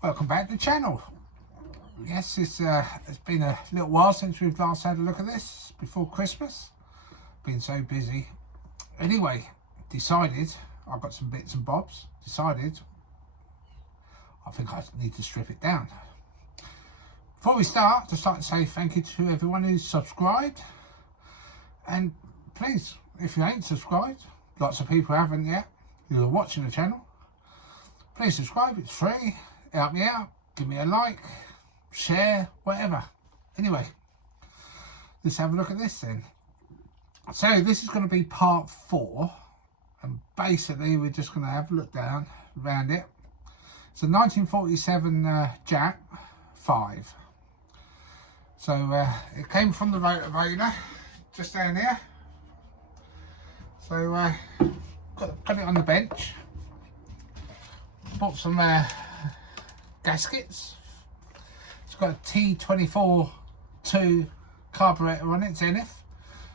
Welcome back to the channel. Yes, it's been a little while since we've last had a look at this, before Christmas. Been so busy. Anyway, decided, I've got some bits and bobs, decided I think I need to strip it down. Before we start, I'd just like to say thank you to everyone who's subscribed. And please, if you ain't subscribed, lots of people haven't yet, who are watching the channel, please subscribe, it's free. Help me out, give me a like, share, whatever. Anyway, let's have a look at this then. So this is going to be part 4, and basically we're just going to have a look down around it. It's a 1947 JAP 5. So it came from the Rotovator, just down here. So got it on the bench. Bought some gaskets. It's got a T24-2 carburettor on it, Zenith.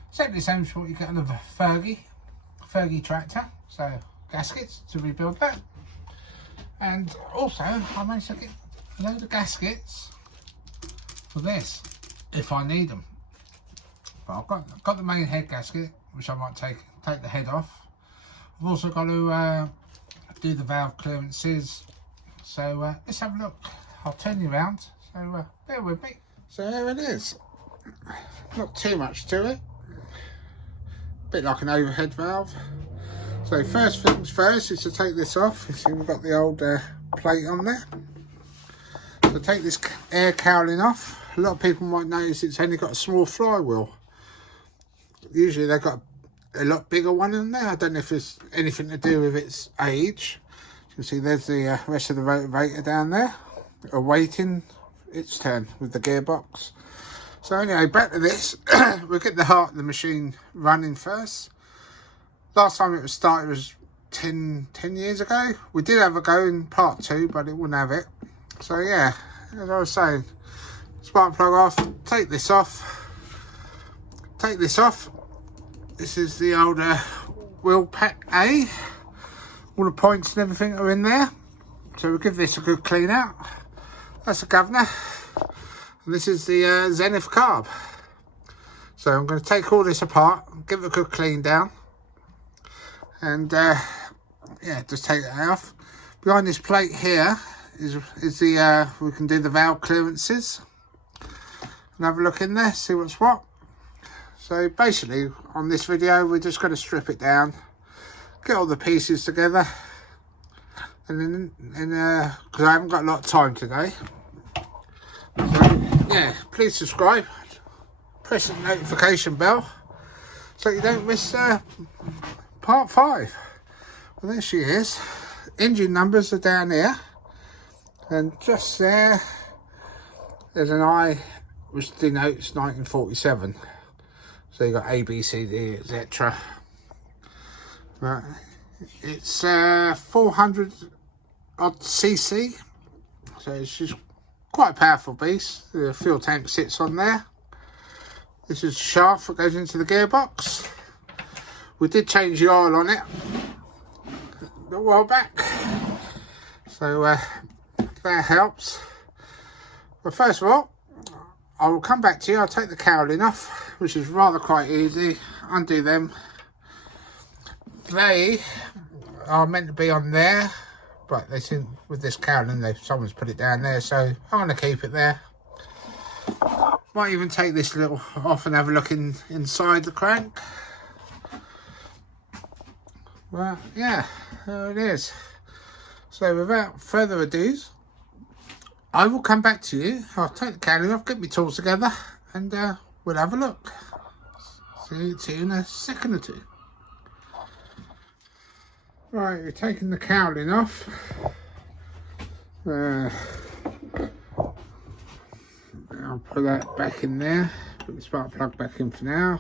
Exactly the same as what you get on a Fergie tractor. So gaskets to rebuild that. And also I managed to get a load of gaskets for this if I need them. But I've got the main head gasket, which I might take the head off. I've also got to do the valve clearances. So let's have a look. I'll turn you around, so bear with me. So there it is. Not too much to it. Bit like an overhead valve. So first things first is to take this off. You see we've got the old plate on there. So take this air cowling off. A lot of people might notice it's only got a small flywheel. Usually they've got a lot bigger one in there. I don't know if it's anything to do with its age. You can see there's the rest of the rotovator down there, awaiting its turn with the gearbox. So anyway, back to this. We'll get the heart of the machine running first. Last time it was started was 10 years ago. We did have a go in part 2, but it wouldn't have it. So yeah, as I was saying, spark plug off, take this off. Take this off. This is the old wheel pack A. All the points and everything are in there. So we'll give this a good clean out. That's the governor. And this is the Zenith carb. So I'm going to take all this apart, give it a good clean down. And yeah, just take it off. Behind this plate here is the, we can do the valve clearances. And have a look in there, see what's what. So basically on this video we're just going to strip it down, get all the pieces together, and then because I haven't got a lot of time today, so yeah, please subscribe, press the notification bell so you don't miss part 5. Well, there she is. Engine numbers are down here, and just there's an I which denotes 1947. So you got A, B, C, D, etc. Right. It's 400 odd cc, so it's just quite a powerful beast. The fuel tank sits on there. This is the shaft that goes into the gearbox. We did change the oil on it a little while back, so that helps. But first of all, I will come back to you. I'll take the cowling off, which is rather quite easy. Undo them. They are meant to be on there, but they seem, with this cowling, someone's put it down there, so I'm going to keep it there. Might even take this little off and have a look inside the crank. Well, yeah, there it is. So without further ado, I will come back to you. I'll take the cowling off, get my tools together, and we'll have a look. See you in a second or two. Right, we're taking the cowling off. I'll put that back in there. Put the spark plug back in for now.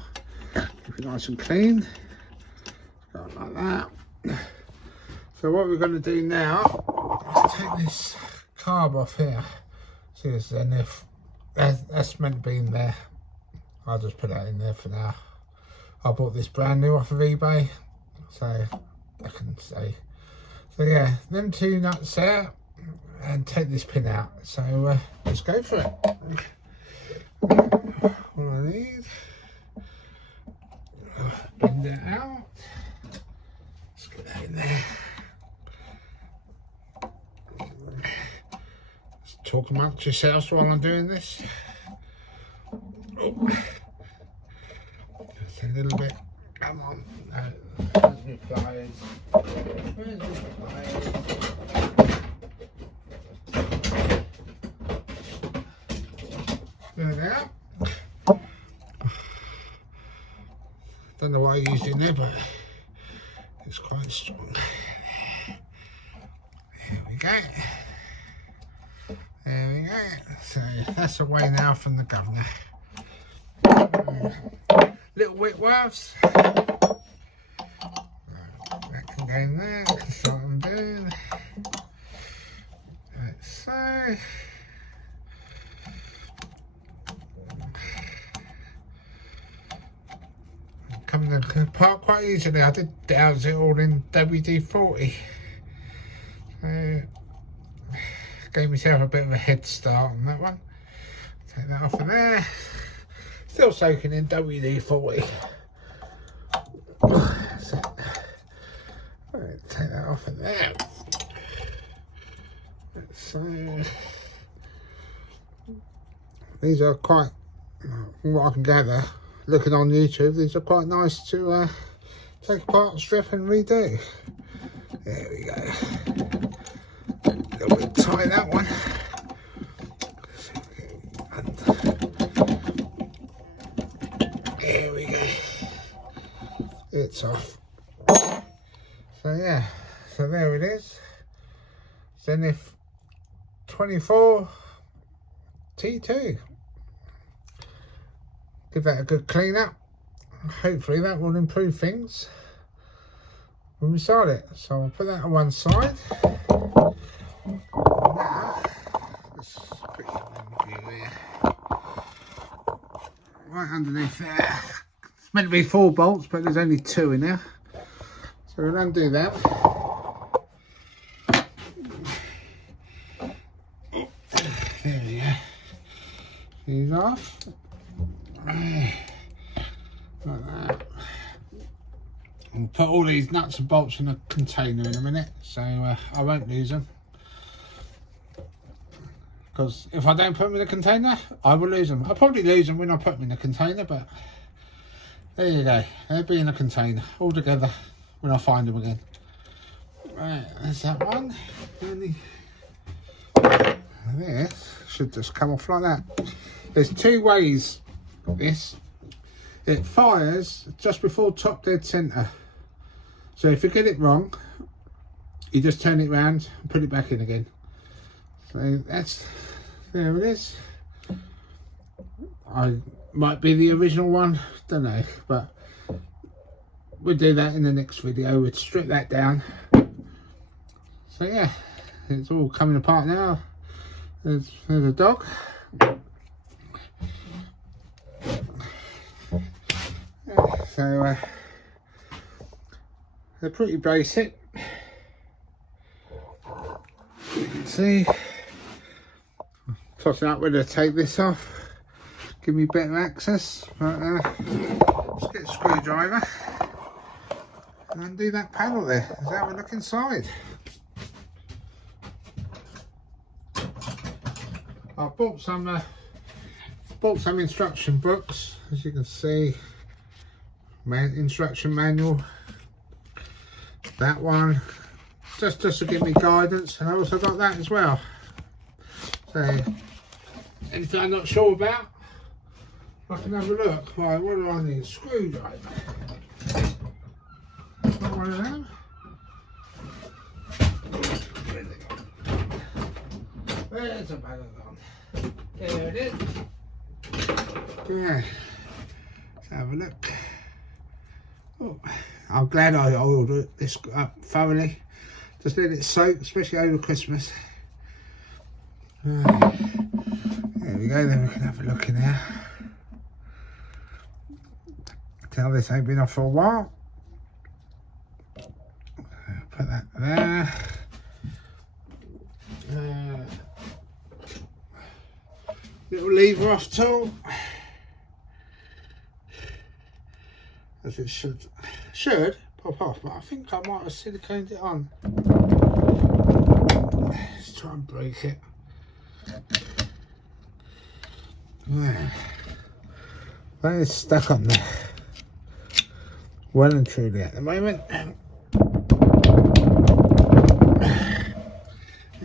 Keep it nice and clean. Go like that. So what we're going to do now is take this carb off here. See this Zenith, that's meant to be in there. I'll just put that in there for now. I bought this brand new off of eBay, so I can say. So yeah, them two nuts there, and take this pin out. So let's go for it. All I need, bend it out. Let's get that in there. Let's talk amongst yourselves while I'm doing this. Oh. Just a little bit. Come on. No. Where's my pliers? Where's my pliers? There they are. Don't know what I used in there, but it's quite strong. There we go. There we go. So that's away now from the governor. Little Whitworths. That can go in there. That's what I'm doing. Like so. Coming apart quite easily. I did douse it all in WD-40. So gave myself a bit of a head start on that one. Take that off of there. Still soaking in WD-40. So, take that off of there. So these are quite, from what I can gather, looking on YouTube, these are quite nice to take apart, strip and redo. There we go. A little bit tight, that one. There we go. It's off. So yeah, so there it is. Zenith 24 T2. Give that a good clean up. Hopefully that will improve things when we start it. So I'll put that on one side. Right underneath there. It's meant to be 4 bolts, but there's only 2 in there. So we'll undo that. There we go. These off. Like that. I'll put all these nuts and bolts in a container in a minute, so I won't lose them. Because if I don't put them in a container, I will lose them. I'll probably lose them when I put them in a container, but there you go. They'll be in a container all together when I find them again. Right, there's that one. And this should just come off like that. There's 2 ways this. It fires just before top dead centre. So if you get it wrong, you just turn it round and put it back in again. So that's, there it is. I might be the original one, don't know, but we'll do that in the next video. We'll strip that down. So yeah, it's all coming apart now. There's a dog. So they're pretty basic. You can see. Tossing out whether to take this off. Give me better access. But let's get a screwdriver and undo that panel there. Is that we look inside? I bought some instruction books, as you can see. Instruction manual. That one, just to give me guidance, and I also got that as well. So anything I'm not sure about, I can have a look. Right, what do I need? Screwdriver. Not one of them. Where's the bag gone? There it is. Yeah. Let's have a look. Oh, I'm glad I oiled this up thoroughly. Just let it soak, especially over Christmas. There we go, then we can have a look in there. Tell this ain't been off for a while. Put that there. lever off tool, as it should pop off, but I think I might have siliconed it on. Let's try and break it. Yeah. That is stuck on there well and truly at the moment, and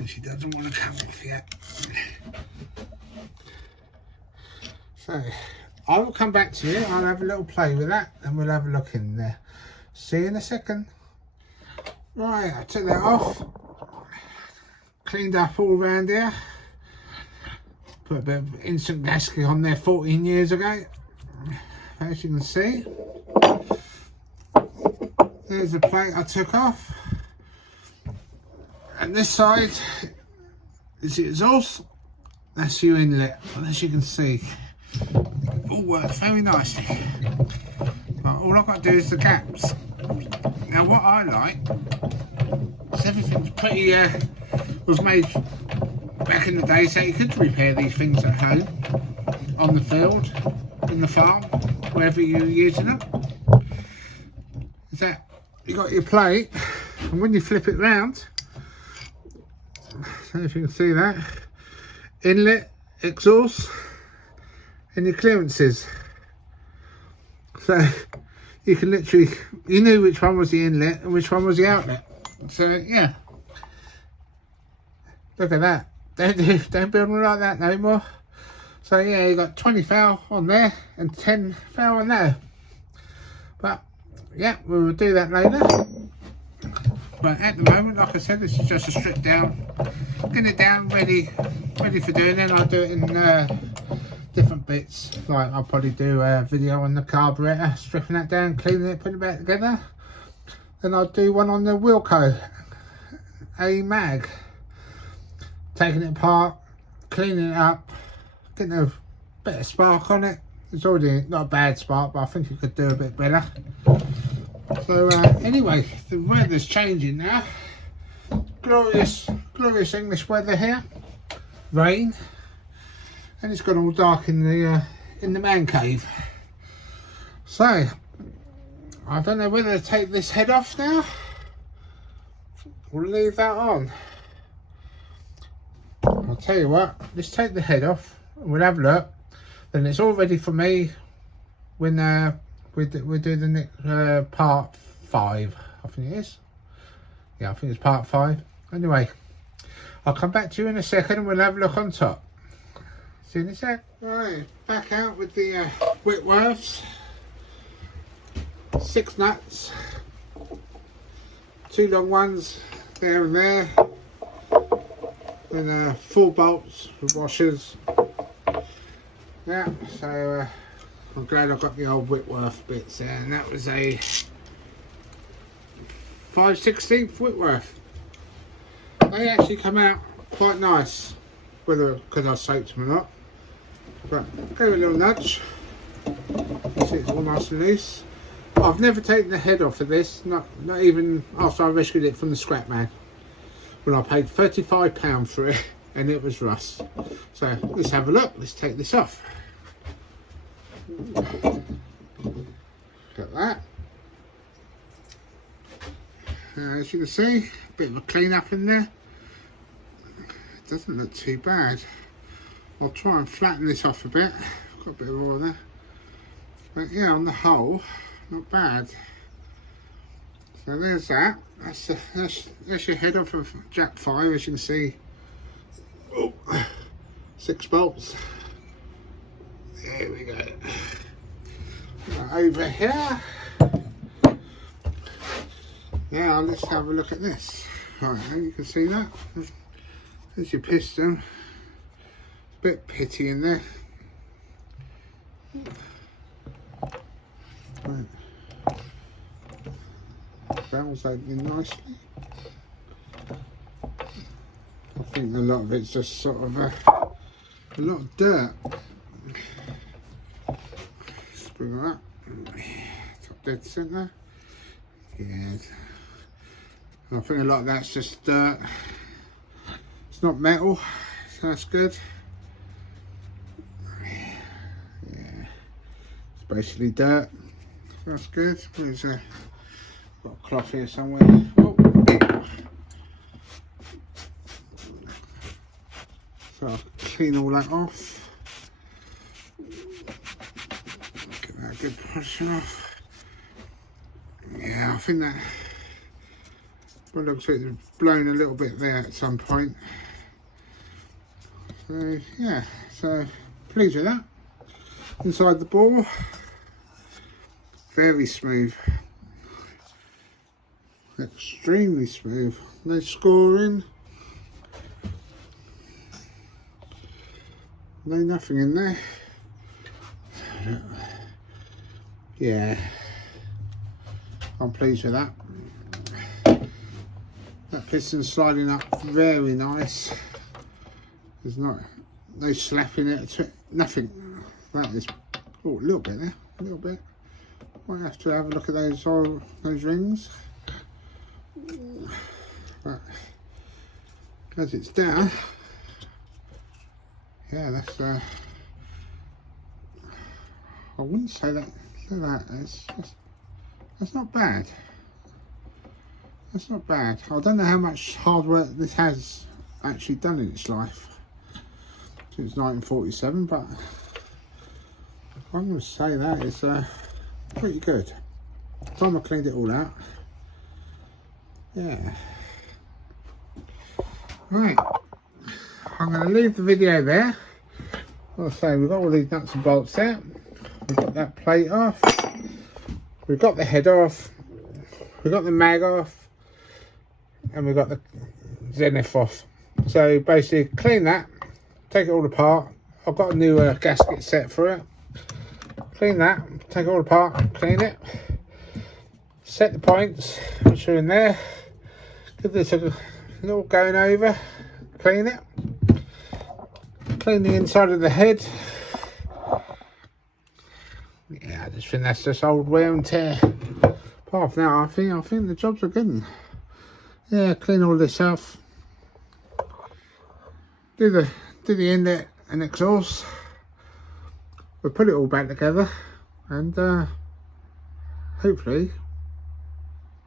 she doesn't want to come off yet. So I will come back to you. I'll have a little play with that and we'll have a look in there. See you in a second. Right, I took that off, cleaned up all around here, put a bit of instant gasket on there 14 years ago, as you can see. There's the plate I took off, and this side is the exhaust, that's your inlet, and as you can see it all works very nicely. But all I've got to do is the gaps. Now what I like is everything's pretty was made back in the day, so you could repair these things at home, on the field, in the farm, wherever you're using them. Is that you got your plate, and when you flip it round, I don't know if you can see that, inlet, exhaust, and your clearances. So you can literally, you knew which one was the inlet and which one was the outlet. So yeah, look at that. Don't build them like that no more. So yeah, you got 20 thou on there and 10 thou on there. But yeah, we will do that later. But at the moment, like I said, this is just a strip down, getting it down ready for doing. Then I'll do it in different bits. Like I'll probably do a video on the carburettor, stripping that down, cleaning it, putting it back together. Then I'll do one on the Wilco, a mag, taking it apart, cleaning it up, getting a bit of spark on it. It's already not a bad spark, but I think it could do a bit better. So anyway, the weather's changing now. Glorious English weather here. Rain, and it's gone all dark in the man cave. So I don't know whether to take this head off now or leave that on. I'll tell you what, let's take the head off and we'll have a look. Then it's all ready for me when we do the next part 5, I think it is. Yeah, I think it's part 5. Anyway, I'll come back to you in a second and we'll have a look on top. See you in a sec. Right, back out with the Whitworths. 6 nuts, 2 long ones there and there, and 4 bolts with washers. Yeah, so I'm glad I've got the old Whitworth bits there, and that was a 5/16 Whitworth. They actually come out quite nice, whether because I soaked them or not. But gave it a little nudge. You see it's all nice and loose. I've never taken the head off of this, not even after I rescued it from the scrap man, when I paid £35 for it and it was rust. So let's have a look, let's take this off. Look at that. As you can see, a bit of a clean up in there. It doesn't look too bad. I'll try and flatten this off a bit. Got a bit of oil there. But yeah, on the whole, not bad. So there's that. That's your head off of JAP 5, as you can see. Oh, 6 bolts. There we go. Right, over here. Now let's have a look at this. Right, you can see that. There's your piston. A bit pitty in there. Right. Valve's opening nicely. I think a lot of it's just sort of a lot of dirt. Let's bring that up. Top dead centre. Yeah. I think a lot of that's just dirt. It's not metal, so that's good. basically dirt. That's good. Where's got a cloth here somewhere. Oh. So I'll clean all that off. Get that good pressure off. Yeah, I think that looks like it's blown a little bit there at some point. So yeah, so pleased with that. Inside the bore, very smooth, extremely smooth, no scoring, no nothing in there. Yeah, I'm pleased with that. That piston sliding up very nice. There's no slapping it, nothing. That is, oh, a little bit there, a little bit. Might have to have a look at those rings. But as it's down, yeah, that's I wouldn't say that. That's not bad. That's not bad. I don't know how much hard work this has actually done in its life since 1947, but I'm going to say that is pretty good. Time I cleaned it all out. Yeah. Right. I'm going to leave the video there. I'll say we've got all these nuts and bolts there. We've got that plate off. We've got the head off. We've got the mag off. And we've got the zenith off. So basically clean that. Take it all apart. I've got a new gasket set for it. Clean that, take it all apart, clean it, set the points which are in there, give this a little going over, clean it, clean the inside of the head. Yeah, I just think that's just old wear and tear. Apart from that, I think the jobs are good. Yeah, clean all this off, do the inlet and exhaust. We'll put it all back together and hopefully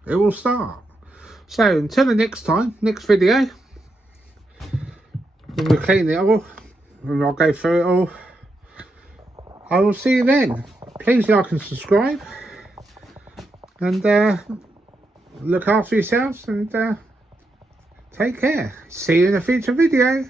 it will start. So until the next time, next video, when we clean it all and I'll go through it all, I will see you then. Please like and subscribe and look after yourselves and take care. See you in a future video.